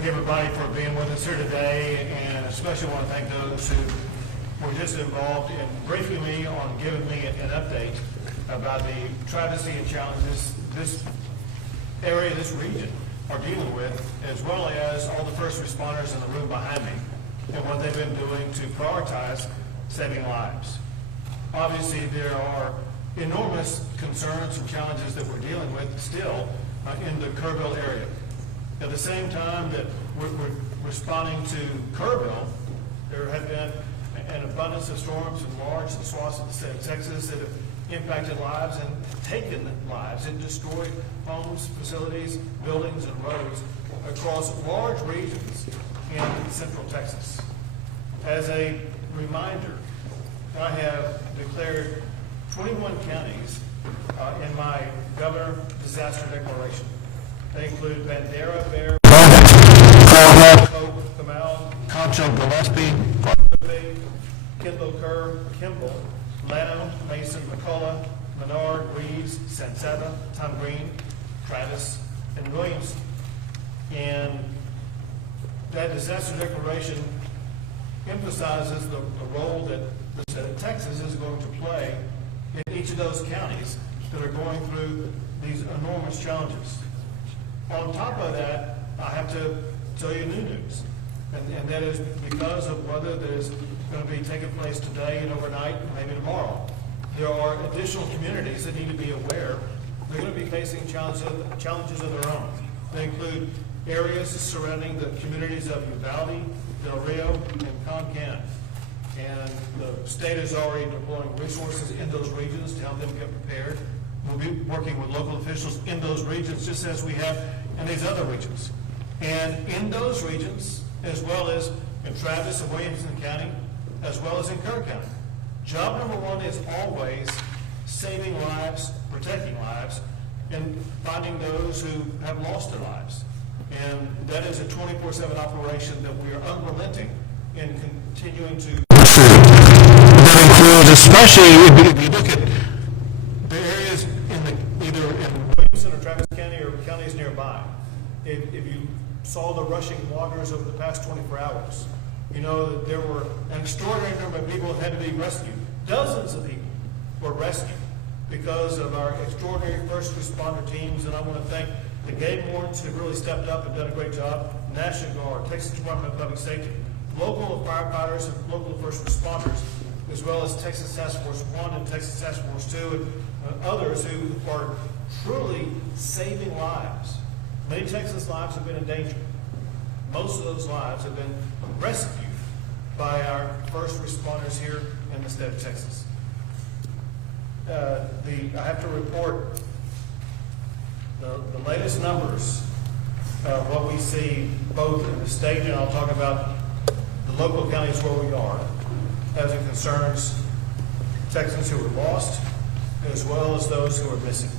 thank everybody for being with us here today, and especially want to thank those who were just involved in briefing me on giving me an update about the travesty and challenges this area, this region are dealing with, as well as all the first responders in the room behind me and what they've been doing to prioritize saving lives. Obviously, there are enormous concerns and challenges that we're dealing with still in the Kerrville area. At the same time that we're responding to Kerrville, there have been an abundance of storms in large swaths of the state of Texas that have impacted lives and taken lives and destroyed homes, facilities, buildings, and roads across large regions in central Texas. As a reminder, I have declared 21 counties in my Governor Disaster Declaration. They include Bandera, Bear, Hope, Comal, Concho, Gillespie, Kendall, Kerr, Kimball, Llano, Mason, McCullough, Menard, Reeves, Sansetta, Tom Green, Travis, and Williams. And that disaster declaration emphasizes the role that the state of Texas is going to play in each of those counties that are going through these enormous challenges. On top of that, I have to tell you new news, and that is because of weather that is going to be taking place today and overnight, and maybe tomorrow. There are additional communities that need to be aware they're going to be facing challenges of their own. They include areas surrounding the communities of Uvalde, Del Rio, and Concan. And the state is already deploying resources in those regions to help them get prepared. We'll be working with local officials in those regions, just as we have in these other regions. And in those regions, as well as in Travis and Williamson County, as well as in Kerr County, job number one is always saving lives, protecting lives, and finding those who have lost their lives. And that is a 24/7 operation that we are unrelenting in continuing to. That includes, especially if you look at the areas either in Williamson or Travis County or counties nearby. If you saw the rushing waters over the past 24 hours, you know that there were an extraordinary number of people that had to be rescued. Dozens of people were rescued because of our extraordinary first responder teams, and I want to thank the game wardens who really stepped up and done a great job, National Guard, Texas Department of Public Safety, local firefighters and local first responders, as well as Texas Task Force 1 and Texas Task Force 2 and others who are truly saving lives. Many Texas lives have been in danger. Most of those lives have been rescued by our first responders here in the state of Texas. I have to report the latest numbers of what we see both in the state, and I'll talk about the local counties where we are, as it concerns Texans who were lost, as well as those who are missing.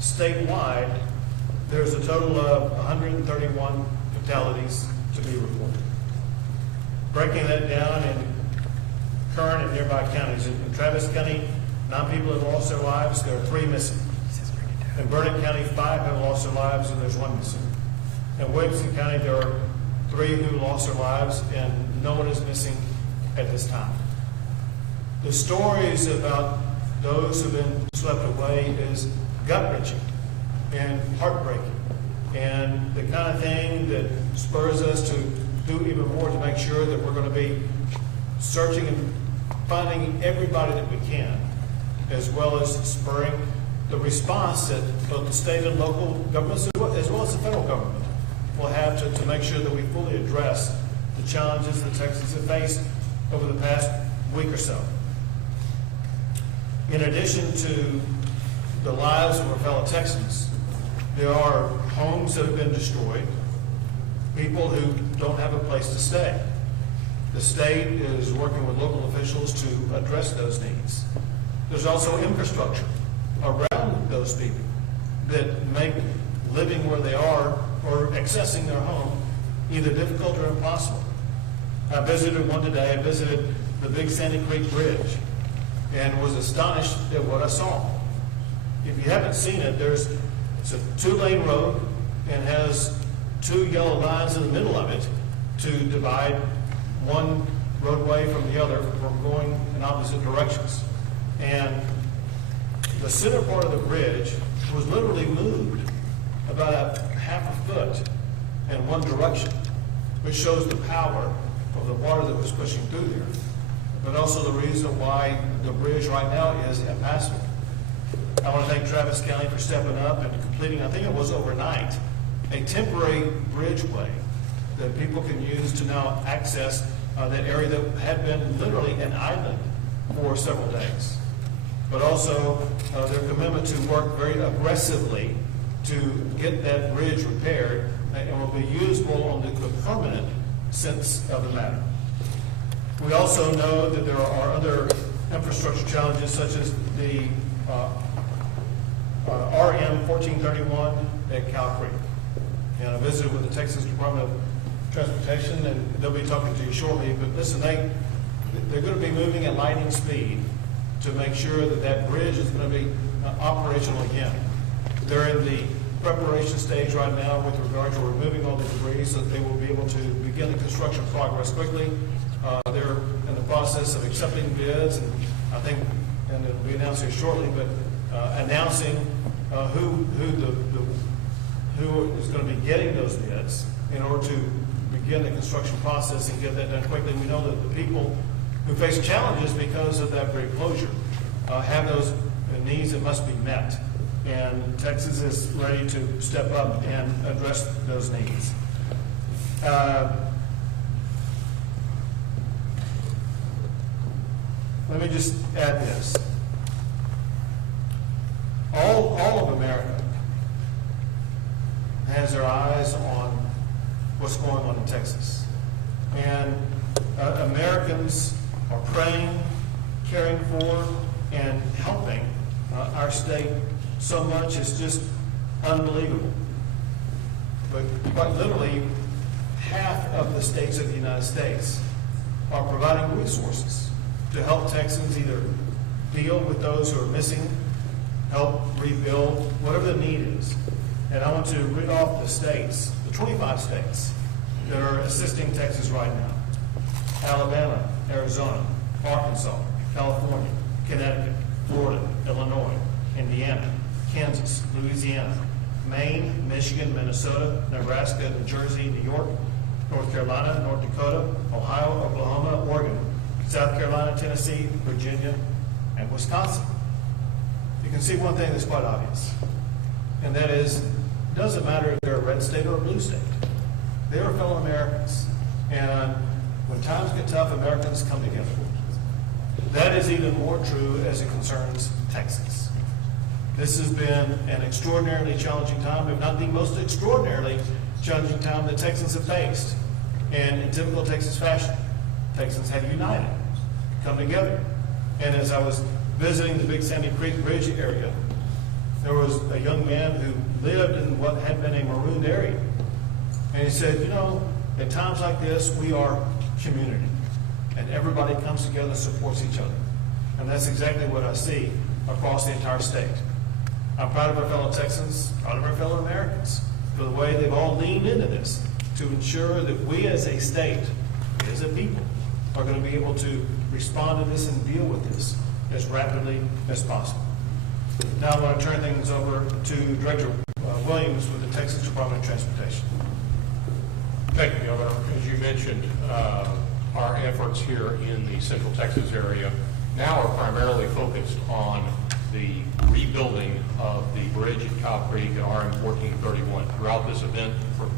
Statewide, there's a total of 131 fatalities to be reported. Breaking that down in current and nearby counties. In Travis County, 9 people have lost their lives. There are 3 missing. In Burnett County, 5 have lost their lives, and there's 1 missing. In Williamson County, there are 3 who lost their lives, and no one is missing at this time. The stories about those who have been swept away is gut-wrenching and heartbreaking, and the kind of thing that spurs us to do even more to make sure that we're going to be searching and finding everybody that we can, as well as spurring the response that both the state and local governments, as well as the federal government, will have to make sure that we fully address the challenges that Texans have faced over the past week or so. In addition to the lives of our fellow Texans, there are homes that have been destroyed, people who don't have a place to stay. The state is working with local officials to address those needs. There's also infrastructure around those people that make living where they are or accessing their home either difficult or impossible. I visited one today. I visited the Big Sandy Creek Bridge and was astonished at what I saw. If you haven't seen it, it's a 2-lane road and has two yellow lines in the middle of it to divide one roadway from the other from going in opposite directions. And the center part of the bridge was literally moved about a half a foot in one direction, which shows the power of the water that was pushing through there, but also the reason why the bridge right now is impassable. I want to thank Travis County for stepping up and completing, I think it was overnight, a temporary bridgeway that people can use to now access that area that had been literally an island for several days. But also their commitment to work very aggressively to get that bridge repaired and will be usable on the permanent sense of the matter. We also know that there are other infrastructure challenges such as the RM 1431 at Cow Creek. And I visited with the Texas Department of Transportation, and they'll be talking to you shortly. But listen, they're going to be moving at lightning speed to make sure that that bridge is going to be operational again. They're in the preparation stage right now with regard to removing all the debris so that they will be able to begin the construction progress quickly. They're in the process of accepting bids, and I think, and it'll be announced here shortly, but announcing who is going to be getting those bids in order to begin the construction process and get that done quickly. We know that the people who face challenges because of that bridge closure have those needs that must be met. And Texas is ready to step up and address those needs. Let me just add this. All of America has their eyes on what's going on in Texas. And Americans are praying, caring for, and helping our state so much. It's just unbelievable. But quite literally, half of the states of the United States are providing resources to help Texans either deal with those who are missing, help rebuild, whatever the need is. And I want to read off the states, the 25 states that are assisting Texas right now: Alabama, Arizona, Arkansas, California, Connecticut, Florida, Illinois, Indiana, Kansas, Louisiana, Maine, Michigan, Minnesota, Nebraska, New Jersey, New York, North Carolina, North Dakota, Ohio, Oklahoma, Oregon, South Carolina, Tennessee, Virginia, and Wisconsin. You can see one thing that's quite obvious, and that is, it doesn't matter if they're a red state or a blue state. They are fellow Americans. And when times get tough, Americans come together. That is even more true as it concerns Texas. This has been an extraordinarily challenging time, if not the most extraordinarily challenging time that Texans have faced. And in typical Texas fashion, Texans have united, come together. And as I was visiting the Big Sandy Creek Bridge area, there was a young man who lived in what had been a marooned area. And he said, you know, at times like this, we are community. And everybody comes together and supports each other. And that's exactly what I see across the entire state. I'm proud of our fellow Texans, proud of our fellow Americans, for the way they've all leaned into this to ensure that we as a state, we as a people, are going to be able to respond to this and deal with this as rapidly as possible. Now I want to turn things over to Director Williams with the Texas Department of Transportation. Thank you, Governor. As you mentioned, our efforts here in the Central Texas area now are primarily focused on the rebuilding of the bridge at Cow Creek and RM 1431. Throughout this event, for the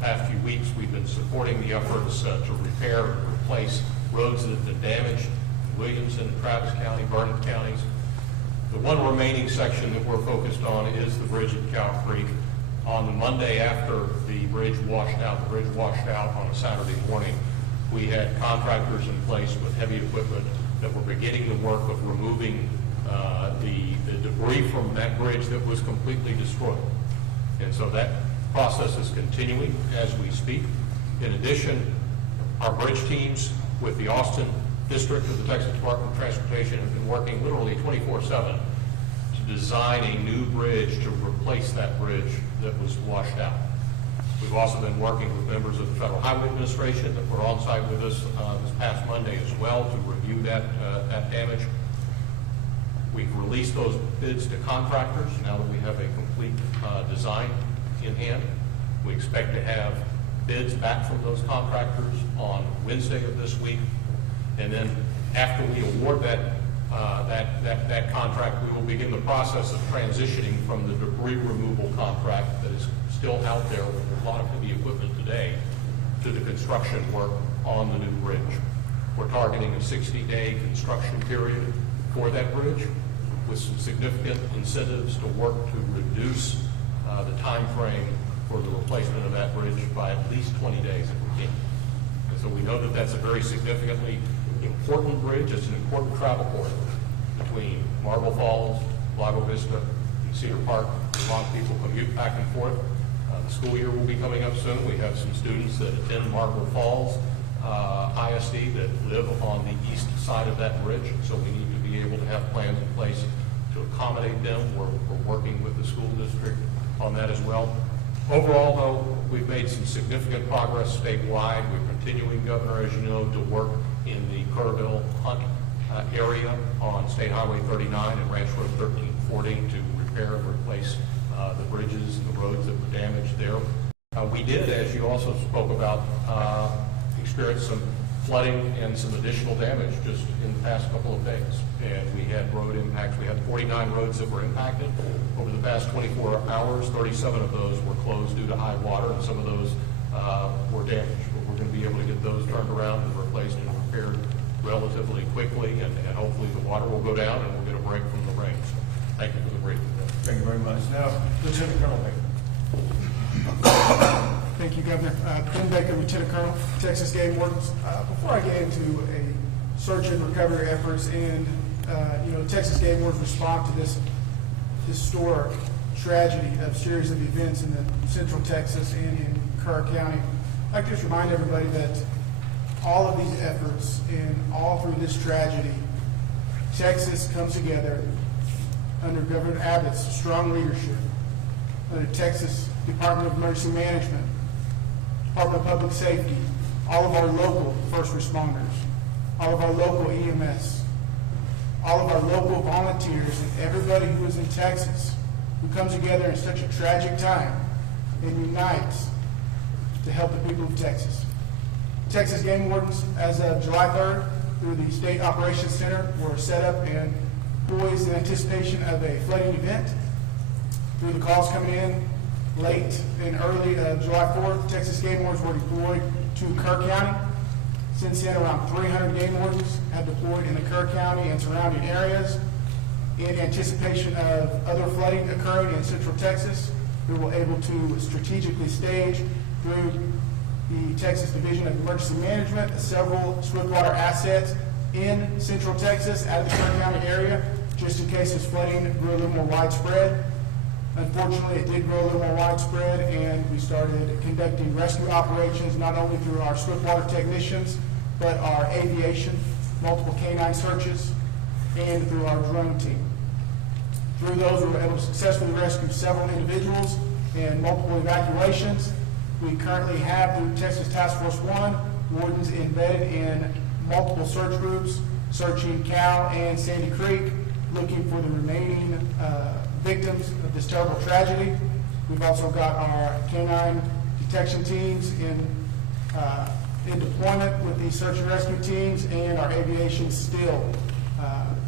past few weeks, we've been supporting the efforts to repair and replace roads that have been damaged in Williamson and Travis County, Vernon counties. The one remaining section that we're focused on is the bridge at Cow Creek. On the Monday after the bridge washed out on a Saturday morning, we had contractors in place with heavy equipment that were beginning the work of removing the debris from that bridge that was completely destroyed. And so that process is continuing as we speak. In addition, our bridge teams with the Austin District of the Texas Department of Transportation have been working literally 24/7 to design a new bridge to replace that bridge that was washed out. We've also been working with members of the Federal Highway Administration that were on site with us this past Monday as well to review that damage. We've released those bids to contractors now that we have a complete design in hand. We expect to have bids back from those contractors on Wednesday of this week. And then after we award that contract, we will begin the process of transitioning from the debris removal contract that is still out there with a lot of heavy equipment today to the construction work on the new bridge. We're targeting a 60-day construction period for that bridge with some significant incentives to work to reduce the time frame for the replacement of that bridge by at least 20 days if we can. And so we know that that's a very significantly important bridge. It's an important travel corridor between Marble Falls, Lago Vista, and Cedar Park. A lot of people commute back and forth. The school year will be coming up soon. We have some students that attend Marble Falls ISD that live on the east side of that bridge, so we need to be able to have plans in place to accommodate them. We're working with the school district on that as well. Overall, though, we've made some significant progress statewide. We're continuing, Governor, as you know, to work in the Kerrville Hunt area on State Highway 39 and Ranch Road 1340 to repair and replace the bridges and the roads that were damaged there. We did, as you also spoke about, experience some flooding and some additional damage just in the past couple of days. And we had road impacts. We had 49 roads that were impacted. Over the past 24 hours, 37 of those were closed due to high water, and some of those were damaged. But we're going to be able to get those turned around and replaced and repaired relatively quickly, and hopefully the water will go down and we'll get a break from the rain. So thank you for the briefing. Thank you very much. Now, Lieutenant Colonel Baker. Thank you, Governor. Ben Baker, Lieutenant Colonel, Texas Game Wardens. Before I get into a search and recovery efforts and Texas Game Wardens respond to this historic tragedy of series of events in the Central Texas and in Kerr County, I'd like to just remind everybody that all of these efforts and all through this tragedy, Texas comes together under Governor Abbott's strong leadership, under Texas Department of Emergency Management, Department of Public Safety, all of our local first responders, all of our local EMS, all of our local volunteers, and everybody who is in Texas who comes together in such a tragic time and unites to help the people of Texas. Texas Game Wardens, as of July 3rd, through the State Operations Center, were set up and poised in anticipation of a flooding event. Through the calls coming in late and early July 4th, Texas Game Wardens were deployed to Kerr County. Since then, around 300 game wardens have deployed in the Kerr County and surrounding areas. In anticipation of other flooding occurring in Central Texas, we were able to strategically stage through the Texas Division of Emergency Management several swiftwater assets in Central Texas out of the Kerr County area, just in case this flooding grew a little more widespread. Unfortunately, it did grow a little more widespread, and we started conducting rescue operations not only through our swiftwater technicians, but our aviation, multiple canine searches, and through our drone team. Through those, we were able to successfully rescue several individuals and multiple evacuations. We currently have, through Texas Task Force 1, wardens embedded in multiple search groups, searching Cow and Sandy Creek, looking for the remaining victims of this terrible tragedy. We've also got our canine detection teams in deployment with these search and rescue teams, and our aviation still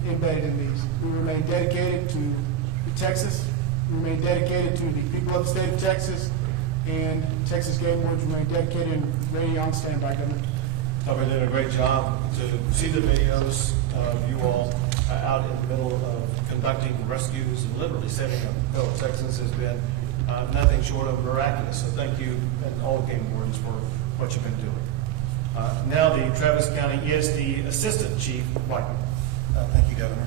embedded in these. We remain dedicated to Texas. We remain dedicated to the people of the state of Texas, and Texas Game Wardens remain dedicated and ready on standby, Governor. You're doing a great job. To see the videos of you all out in the middle of conducting rescues and literally saving a fellow Texans has been nothing short of miraculous. So thank you and all game wardens for what you've been doing. Now the Travis County ESD Assistant Chief Whiteman. Thank you, Governor.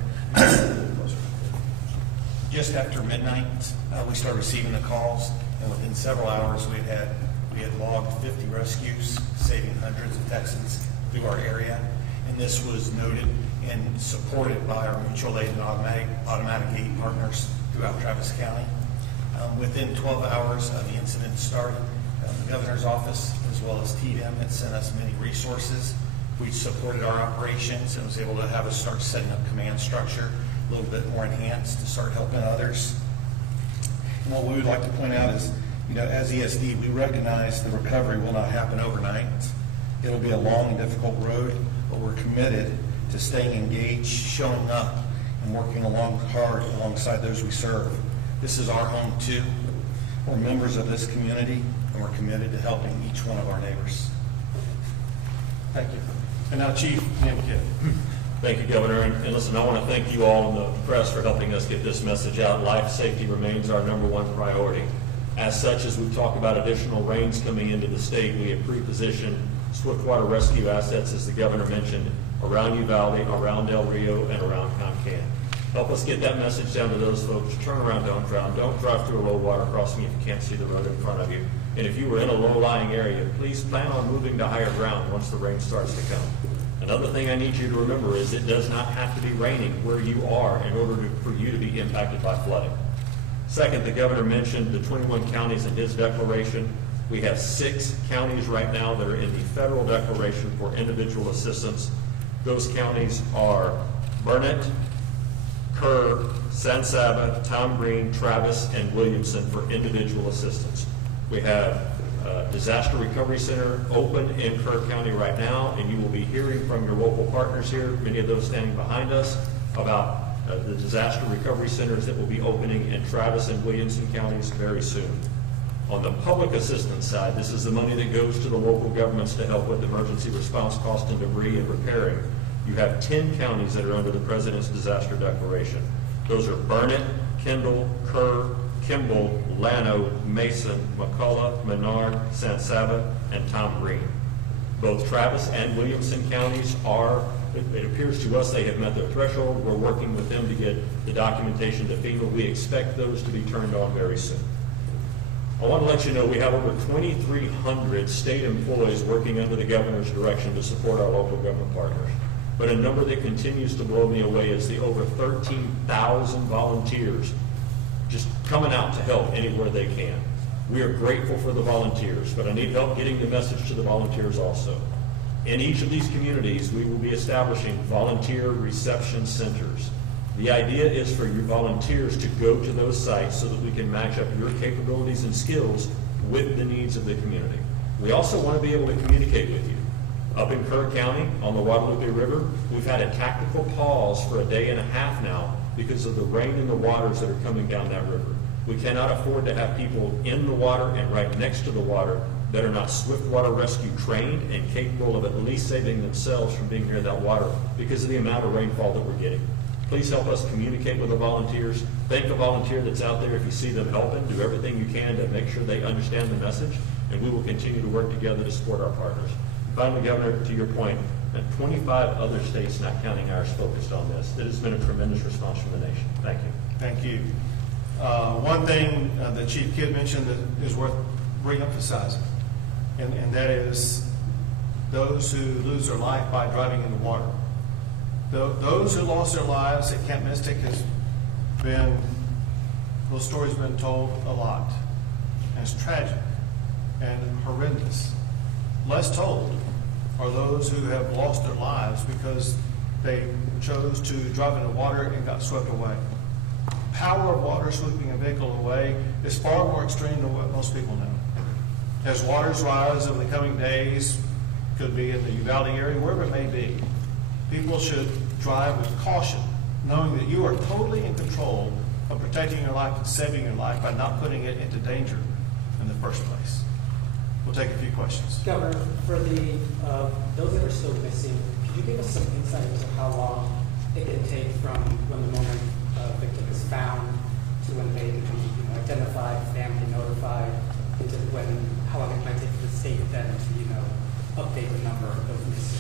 Just after midnight, we started receiving the calls, and within several hours, we had logged 50 rescues, saving hundreds of Texans through our area. And this was noted and supported by our mutual aid and automatic aid partners throughout Travis County. Within 12 hours of the incident started, the governor's office, as well as TDM, had sent us many resources. We supported our operations and was able to have us start setting up command structure a little bit more enhanced to start helping others. And what we would like to point out is, as ESD, we recognize the recovery will not happen overnight. It'll be a long and difficult road, but we're committed to staying engaged, showing up, and working hard alongside those we serve. This is our home too. We're members of this community, and we're committed to helping each one of our neighbors. Thank you. And now Chief Kidd. Thank you, Governor. And listen, I want to thank you all in the press for helping us get this message out. Life safety remains our #1 priority. As such, as we talk about additional rains coming into the state, we have pre-positioned swiftwater rescue assets, as the Governor mentioned, around Uvalde, around Del Rio, and around Concan. Help us get that message down to those folks. Turn around, don't drown. Don't drive through a low water crossing if you can't see the road in front of you. And if you were in a low-lying area, please plan on moving to higher ground once the rain starts to come. Another thing I need you to remember is it does not have to be raining where you are in order for you to be impacted by flooding. Second, the Governor mentioned the 21 counties in his declaration. We have 6 counties right now that are in the federal declaration for individual assistance. Those counties are Burnett, Kerr, San Saba, Tom Green, Travis, and Williamson for individual assistance. We have Disaster Recovery Center open in Kerr County right now, and you will be hearing from your local partners here, many of those standing behind us, about the disaster recovery centers that will be opening in Travis and Williamson counties very soon. On the public assistance side, this is the money that goes to the local governments to help with emergency response cost and debris and repairing. You have 10 counties that are under the President's disaster declaration. Those are Burnett, Kendall, Kerr, Kimball, Llano, Mason, McCullough, Menard, San Saba, and Tom Green. Both Travis and Williamson counties are, it appears to us they have met their threshold. We're working with them to get the documentation to FEMA. We expect those to be turned on very soon. I want to let you know we have over 2,300 state employees working under the Governor's direction to support our local government partners. But a number that continues to blow me away is the over 13,000 volunteers just coming out to help anywhere they can. We are grateful for the volunteers, but I need help getting the message to the volunteers also. In each of these communities, we will be establishing volunteer reception centers. The idea is for your volunteers to go to those sites so that we can match up your capabilities and skills with the needs of the community. We also want to be able to communicate with you. Up in Kerr County, on the Guadalupe River, we've had a tactical pause for a day and a half now because of the rain and the waters that are coming down that river. We cannot afford to have people in the water and right next to the water that are not swiftwater rescue trained and capable of at least saving themselves from being near that water because of the amount of rainfall that we're getting. Please help us communicate with the volunteers. Thank the volunteer that's out there if you see them helping. Do everything you can to make sure they understand the message, and we will continue to work together to support our partners. Finally, Governor, to your point, 25 other states, not counting ours, focused on this. It has been a tremendous response from the nation. Thank you. Thank you. One thing that Chief Kidd mentioned that is worth re-emphasizing, and that is those who lose their life by driving in the water. Those who lost their lives at Camp Mystic those stories have been told a lot. And it's tragic and horrendous. Less told are those who have lost their lives because they chose to drive in the water and got swept away. The power of water sweeping a vehicle away is far more extreme than what most people know. As waters rise over the coming days, could be in the Uvalde area, wherever it may be, people should drive with caution, knowing that you are totally in control of protecting your life and saving your life by not putting it into danger in the first place. We'll take a few questions. Governor, for those that are still missing, could you give us some insight into how long it can take from when the moment a victim is found to when they can be identified, family notified, into how long it might take for the state then to update the number of those missing?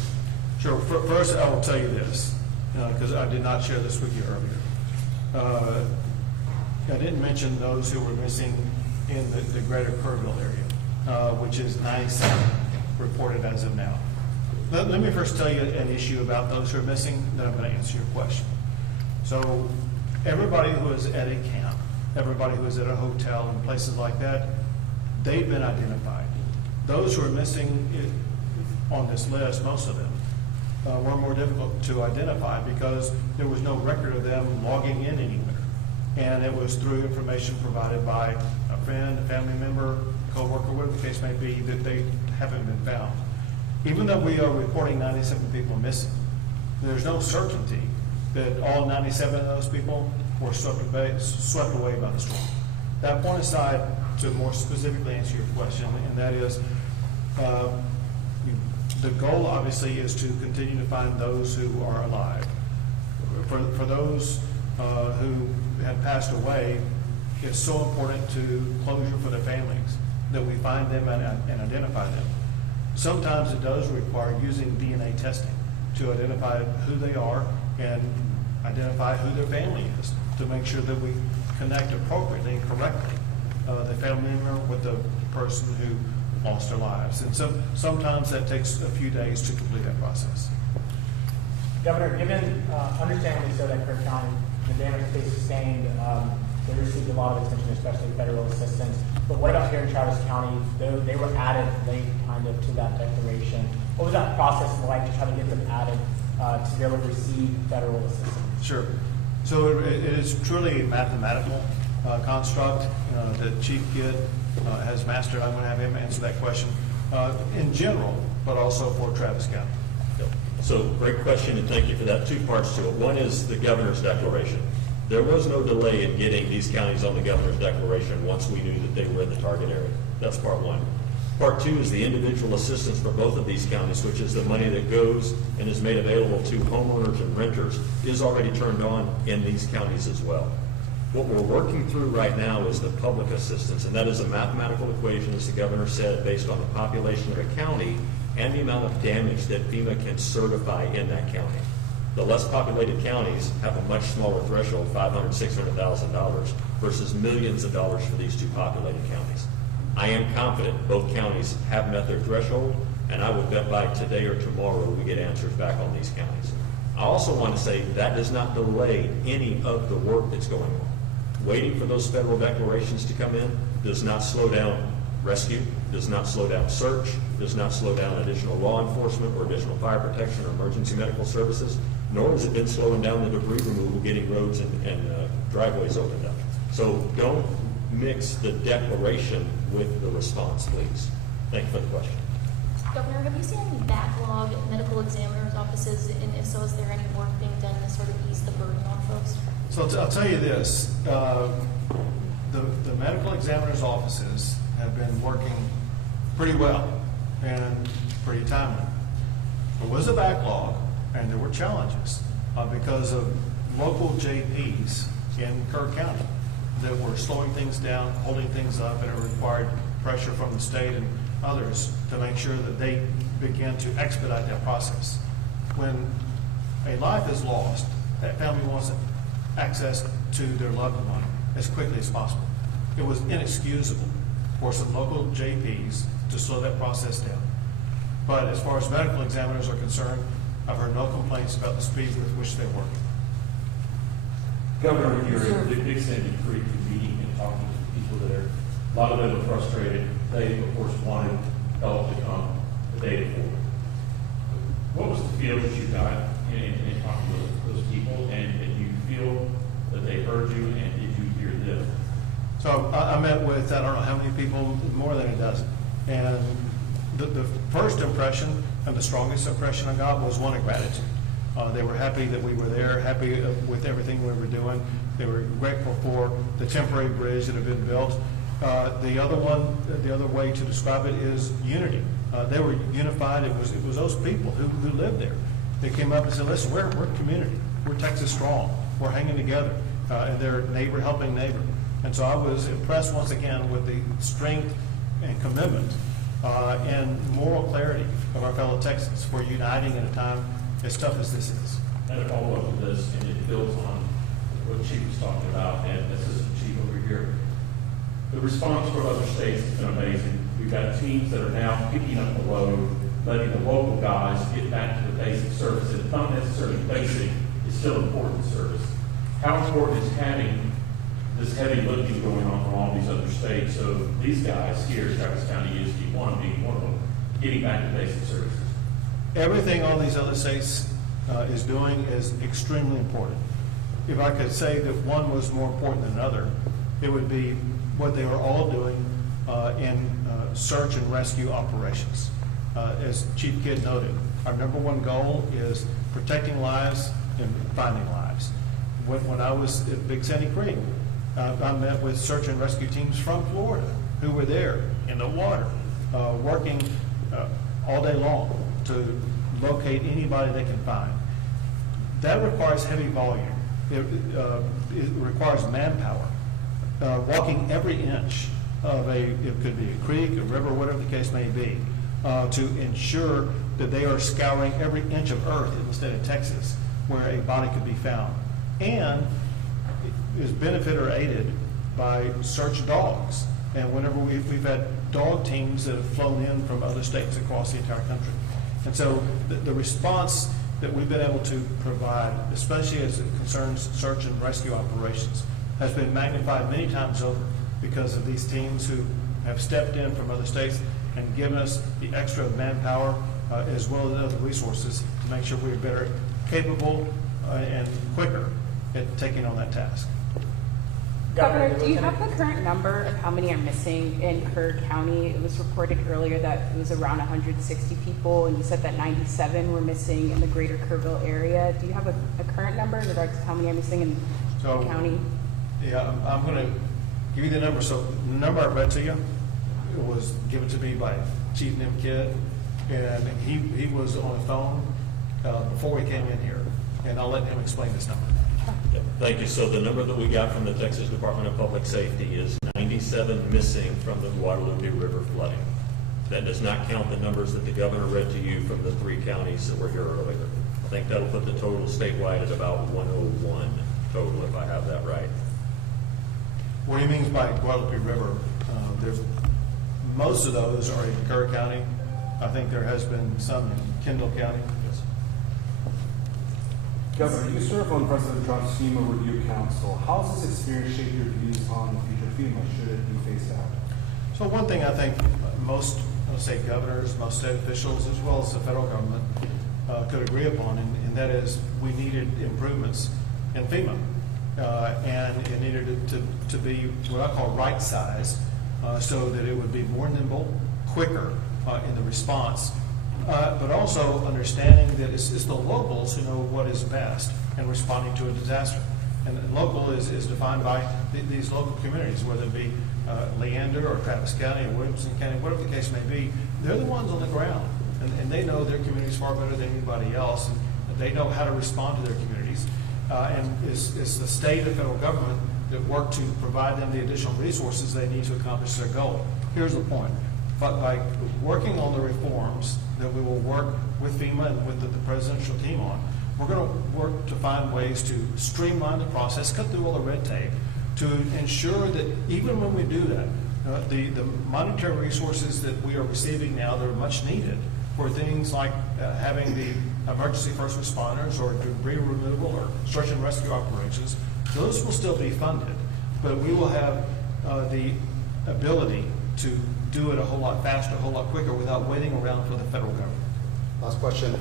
Sure. First, I will tell you this, because I did not share this with you earlier. I didn't mention those who were missing in the greater Kerrville area, which is 97 reported as of now. Let me first tell you an issue about those who are missing, then I'm going to answer your question. So everybody who is at a camp, everybody who is at a hotel and places like that, they've been identified. Those who are missing on this list, most of them, were more difficult to identify because there was no record of them logging in anywhere. And it was through information provided by a friend, a family member, co-worker, whatever the case may be, that they haven't been found. Even though we are reporting 97 people missing, there's no certainty that all 97 of those people were swept away by the storm. That point aside, to more specifically answer your question, and that is, the goal obviously is to continue to find those who are alive. For those who have passed away, it's so important to closure for their families that we find them and identify them. Sometimes it does require using DNA testing to identify who they are and identify who their family is to make sure that we connect appropriately and correctly the family member with the person who lost their lives. And so sometimes that takes a few days to complete that process. Governor, given, understandably so, that Kerr County, the damage that they sustained, they received a lot of attention, especially federal assistance. But what about here in Travis County? They were added late kind of to that declaration. What was that process like to try to get them added to be able to receive federal assistance? Sure. So it is truly a mathematical construct that Chief Kidd has mastered. I'm going to have him answer that question in general, but also for Travis County. So great question, and thank you for that. Two parts to it. One is the governor's declaration. There was no delay in getting these counties on the governor's declaration once we knew that they were in the target area. That's part one. Part two is the individual assistance for both of these counties, which is the money that goes and is made available to homeowners and renters, is already turned on in these counties as well. What we're working through right now is the public assistance, and that is a mathematical equation, as the governor said, based on the population of a county and the amount of damage that FEMA can certify in that county. The less populated counties have a much smaller threshold, $500,000, $600,000, versus millions of dollars for these two populated counties. I am confident both counties have met their threshold, and I would bet by today or tomorrow we get answers back on these counties. I also want to say that does not delay any of the work that's going on. Waiting for those federal declarations to come in does not slow down rescue, does not slow down search, does not slow down additional law enforcement or additional fire protection or emergency medical services, nor has it been slowing down the debris removal, getting roads and driveways opened up. So don't mix the declaration with the response, please. Thank you for the question. Governor, have you seen any backlog at medical examiners' offices, and if so, is there any work being done to sort of ease the burden on folks? So I'll tell you this, the medical examiners' offices have been working pretty well and pretty timely. There was a backlog and there were challenges because of local JPs in Kerr County that were slowing things down, holding things up, and it required pressure from the state and others to make sure that they began to expedite that process. When a life is lost, that family wants access to their loved one as quickly as possible. It was inexcusable for some local JPs to slow that process down. But as far as medical examiners are concerned, I've heard no complaints about the speed with which they work. Governor, you're at the Big Sandy Creek meeting and talking to people that are, a lot of them are frustrated. They, of course, wanted help to come the day before. What was the feel that you got in talking to those people, and did you feel that they heard you, and did you hear them? So I met with, I don't know how many people, more than a dozen. And the first impression and the strongest impression I got was one of gratitude. They were happy that we were there, happy with everything we were doing. They were grateful for the temporary bridge that had been built. The other way to describe it is unity. They were unified. It was those people who lived there. They came up and said, listen, we're a community. We're Texas strong. We're hanging together. And they're neighbor helping neighbor. And so I was impressed once again with the strength and commitment and moral clarity of our fellow Texans for uniting at a time as tough as this is. And to follow up with this, and it builds on what Chief was talking about, and Assistant Chief over here. The response from other states has been amazing. We've got teams that are now picking up the load, letting the local guys get back to the basic service. And it's not necessarily basic, it's still important service. How important is having this heavy lifting going on from all these other states? So these guys here, Travis County ESD 1 being one of them, getting back to basic services. Everything all these other states is doing is extremely important. If I could say that one was more important than another, it would be what they are all doing in search and rescue operations. As Chief Kidd noted, our number one goal is protecting lives and finding lives. When I was at Big Sandy Creek, I met with search and rescue teams from Florida who were there in the water, working all day long to locate anybody they can find. That requires heavy volume. It requires manpower, walking every inch of it could be a creek, a river, whatever the case may be, to ensure that they are scouring every inch of earth in the state of Texas where a body could be found. And is benefited or aided by search dogs. And whenever we've had dog teams that have flown in from other states across the entire country. And so the response that we've been able to provide, especially as it concerns search and rescue operations, has been magnified many times over because of these teams who have stepped in from other states and given us the extra manpower as well as other resources to make sure we're better capable and quicker at taking on that task. Governor, do you have the current number of how many are missing in Kerr County? It was reported earlier that it was around 160 people, and you said that 97 were missing in the greater Kerrville area. Do you have a current number in regards to how many are missing in the county? Yeah, I'm going to give you the number. So the number I read to you, it was given to me by Chief Nim Kidd, and he was on the phone before we came in here, and I'll let him explain this number. Okay, thank you. So the number that we got from the Texas Department of Public Safety is 97 missing from the Guadalupe River flooding. That does not count the numbers that the governor read to you from the 3 counties that were here earlier. I think that'll put the total statewide at about 101 total, if I have that right. What he means by Guadalupe River, there's most of those are in Kerr County. I think there has been some in Kendall County. Yes. Governor, you serve on President Trump's FEMA Review Council. How has this experience shaped your views on the future of FEMA should it be phased out? So one thing I think most, let's say governors, most state officials, as well as the federal government could agree upon, and that is we needed improvements in FEMA. And it needed to be what I call right size so that it would be more nimble, quicker in the response, but also understanding that it's the locals who know what is best in responding to a disaster. And local is defined by these local communities, whether it be Leander or Travis County or Williamson County, whatever the case may be. They're the ones on the ground, and they know their communities far better than anybody else, and they know how to respond to their communities. And it's the state and federal government that work to provide them the additional resources they need to accomplish their goal. Here's the point. But by working on the reforms that we will work with FEMA and with the presidential team on, we're going to work to find ways to streamline the process, cut through all the red tape, to ensure that even when we do that, the monetary resources that we are receiving now that are much needed for things like having the emergency first responders or debris removal or search and rescue operations, those will still be funded. But we will have the ability to do it a whole lot faster, a whole lot quicker without waiting around for the federal government. Last question.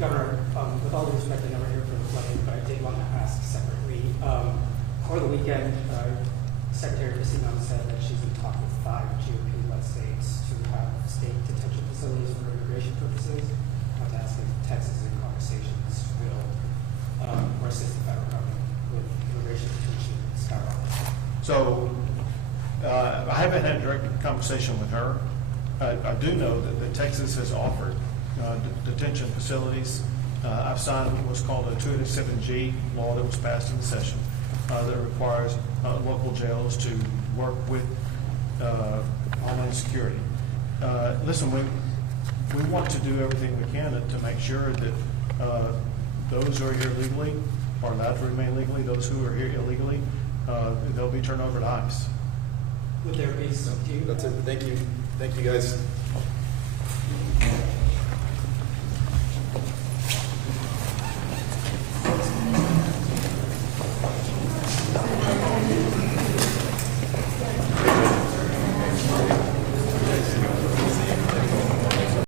Governor, with all due respect, I never hear from the flooding, but I did want to ask separately. Over the weekend, Secretary Christine said that she's in talk with 5 GOP-led states to have state detention facilities for immigration purposes. I want to ask if Texas in conversations will or assist the federal government with immigration detention skyrocket. So I haven't had a direct conversation with her. I do know that Texas has offered detention facilities. I've signed what's called a 287G law that was passed in the session that requires local jails to work with Homeland Security. Listen, we want to do everything we can to make sure that those who are here legally are allowed to remain legally. Those who are here illegally, they'll be turned over to ICE. Would there be some? That's it. Thank you. Thank you, guys.